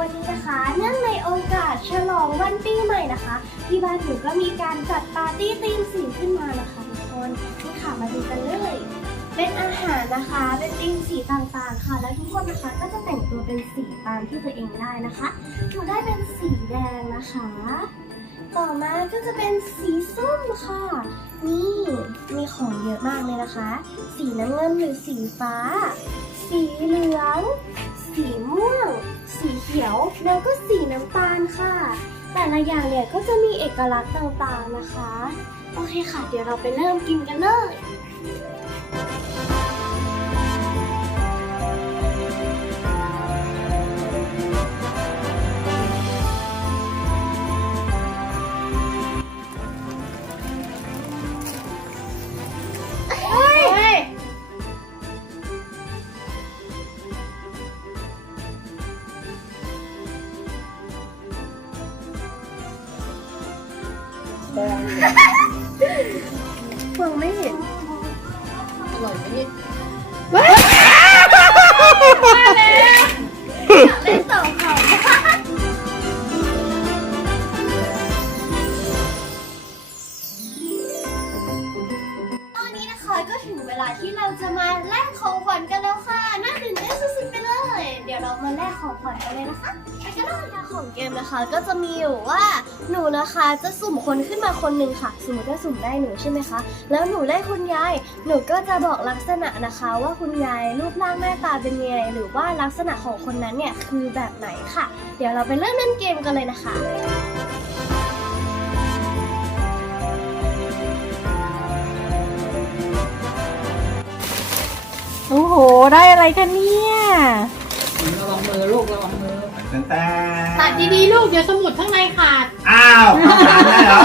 วันนี้นะคะเนื่องในโอกาสฉลองวันปีใหม่นะคะ ที่บ้านหนูก็มีการจัดปาร์ตี้ธีมสีขึ้นมานะคะทุกคนนี่ค่ะมาดูกันเลย เป็นอาหารนะคะเป็นธีมสีต่างๆค่ะ แล้วทุกคนนะคะก็จะแต่งตัวเป็นสีตามที่ตัวเองได้นะคะหนูได้เป็นสีแดงนะคะ ต่อมาก็จะเป็นสีส้มค่ะ นี่มีของเยอะมากเลยนะคะ สีน้ำเงินหรือสีฟ้า สีเหลือง สี แล้วก็สีน้ำตาลค่ะ แต่ละอย่างเนี่ยก็จะมีเอกลักษณ์ต่างๆนะคะ โอเคค่ะ เดี๋ยวเราไปเริ่มกินกันเลย มองไม่เห็น อร่อยไหมนี่เกของขวัญกันเลยนะคะไปกันเลยนของเกมนะคะ ก็จะมีอยู่ว่าหนูนะคะจะสุ่มคนขึ้นมาคนหนึ่งค่ะ สมมติว่าสุ่มได้หนูใช่ไหมคะ แล้วหนูได้คุณยาย หนูก็จะบอกลักษณะนะคะว่าคุณยายรูปร่างหน้าตาเป็นยังไงหรือว่าลักษณะของคนนั้นเนี่ยคือแบบไหนค่ะ เดี๋ยวเราไปเริ่มเล่นเกมกันเลยนะคะโอ้โห ได้อะไรกันเนี่ย วังมือลูกระวังมือแต่แต่ตัดดีๆลูกเดี๋ยวสมุดข้างในขาด อ้าวคำถามได้เหรอ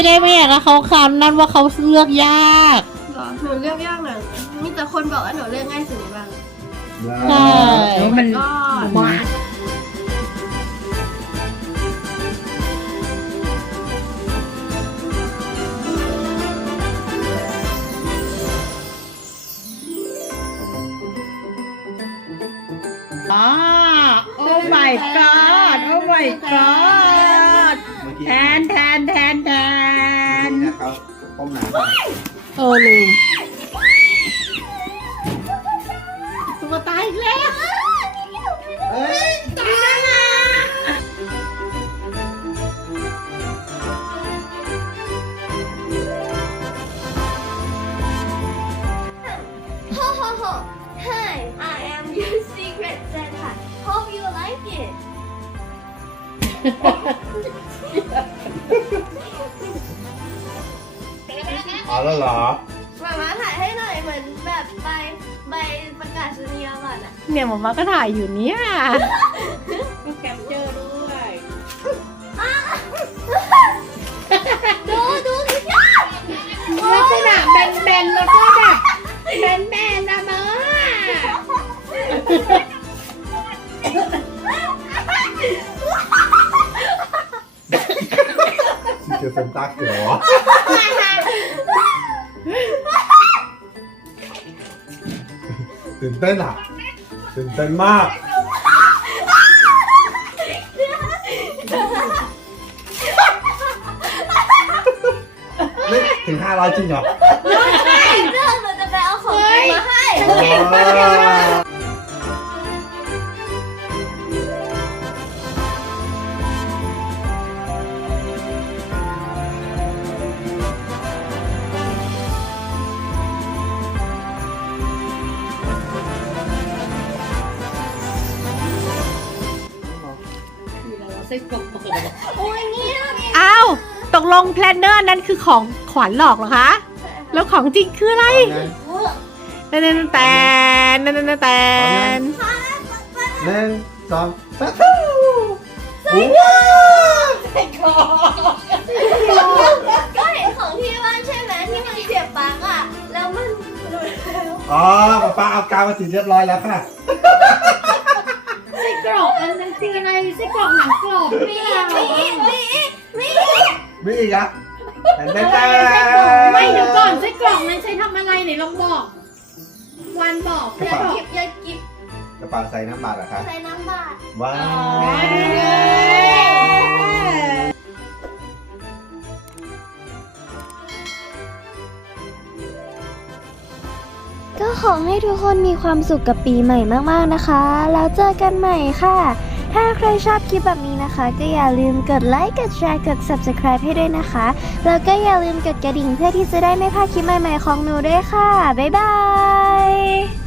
ไม่ได้ไม่อยากแล้วเขาคำนั่นว่าเขาเลือกยาก หรอหนูเลือกยากหน่อยมีแต่คนบอกว่าหนูเลือกง่ายสุดในบ้างใช่มัน ก็มา นนี่นะเขาต้มน้ำก่อนเออลืมตัวตายอีกแล้วเอ้ยตายละโฮโฮโฮ Hi I am your secret Santa Hope you like it แล้วเหรอมามาถ่ายให้หน่อยเหมือนแบบใบใบประกาศนียบัตรอะเนี่ยหมอมาก็ถ่ายอยู่เนี่ยมีแกมเจอร์ด้วย ดูดูสิยอดลักษณะแบนๆแล้วก็แบบแบนๆนะเมอสิเจอเซนต้าเหรอ ตื่นเต้นอะตื่นเต้นมากไม่ถึงห้าร้อยจริงเหรอ เรื่องหนูจะไปเอาของกินมาให้ไส้กรอกโอ้ยเงียบอ้าวตกลงแพลนเนอร์นั้นคือของขวัญหลอกเหรอคะ แล้วของจริงคืออะไรแตนแตนแตนแตนแตนหนึ่งสองสามว้าวก็เห็นของที่บ้านใช่ไหมที่มันเสียบปลั๊กอะแล้วมันหลุดแล้วอ๋อป๊าป๊าเอากาวมาติดเรียบร้อยแล้วค่ะไส้กร อกอันนั้นคือะไรส้กรอกหนังกรอบไม่เอามีมีมีมีอีกอะแต่แต่แต่ไม่เดี๋ยวก่อนไส้กรอกนั้นใช้ทำอะไรไหนลองบอก วันบอกกระอย่าเป๋ากิบยากิบกระเป๋าใส่น้ำบาทเหรอคะใส่น้ำบาดว้าวก็ขอให้ทุกคนมีความสุขกับปีใหม่มากๆนะคะ แล้วเจอกันใหม่ค่ะ ถ้าใครชอบคลิปแบบนี้นะคะ ก็อย่าลืมกดไลค์กดแชร์กด subscribe ให้ด้วยนะคะ แล้วก็อย่าลืมกดกระดิ่งเพื่อที่จะได้ไม่พลาดคลิปใหม่ๆของหนูด้วยค่ะ บ๊ายบาย